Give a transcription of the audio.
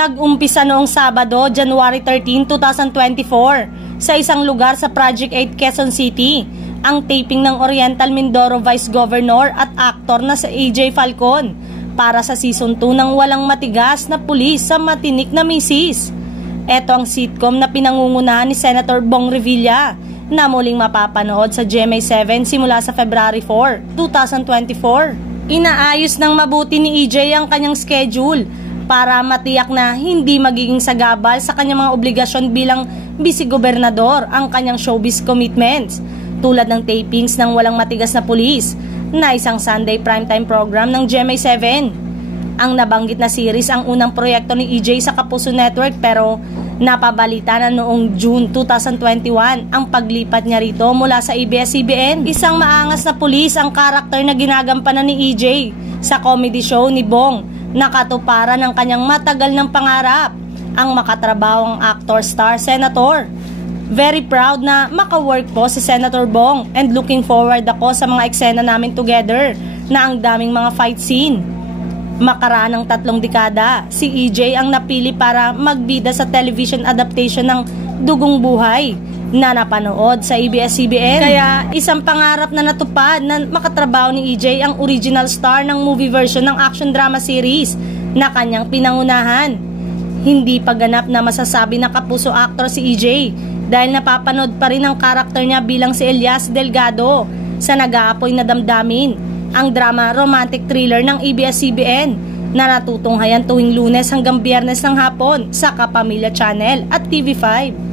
Nag-umpisa noong Sabado, January 13, 2024 sa isang lugar sa Project 8, Quezon City ang taping ng Oriental Mindoro Vice Governor at aktor na sa AJ Falcon para sa Season 2 ng Walang Matigas na Pulis sa Matinik na Misis. Ito ang sitcom na pinangungunahan ni Senator Bong Revilla na muling mapapanood sa GMA7 simula sa February 4, 2024. Inaayos ng mabuti ni EJ ang kanyang schedule para matiyak na hindi magiging sagabal sa kanyang mga obligasyon bilang vice-gobernador ang kanyang showbiz commitments, tulad ng tapings ng Walang Matigas na Pulis na isang Sunday primetime program ng GMA7. Ang nabanggit na series ang unang proyekto ni EJ sa Kapuso Network, pero napabalita na noong June 2021 ang paglipat niya rito mula sa ABS-CBN. Isang maangas na pulis ang karakter na ginagampanan ni EJ sa comedy show ni Bong, nakatuparan ng kanyang matagal ng pangarap, ang makatrabaho ang actor-star-senator. Very proud na makawork po si Senator Bong and looking forward ako sa mga eksena namin together na ang daming mga fight scene. Makaraan ng 3 dekada, si EJ ang napili para magbida sa television adaptation ng Dugong Buhay na napanood sa ABS-CBN. Kaya isang pangarap na natupad na makatrabaho ni EJ ang original star ng movie version ng action drama series na kanyang pinangunahan. Hindi pa ganap na masasabi na kapuso actor si EJ dahil napapanood pa rin ang karakter niya bilang si Elias Delgado sa Nag-aapoy na Damdamin, ang drama romantic thriller ng ABS-CBN na natutunghayan tuwing Lunes hanggang Biyernes ng hapon sa Kapamilya Channel at TV5.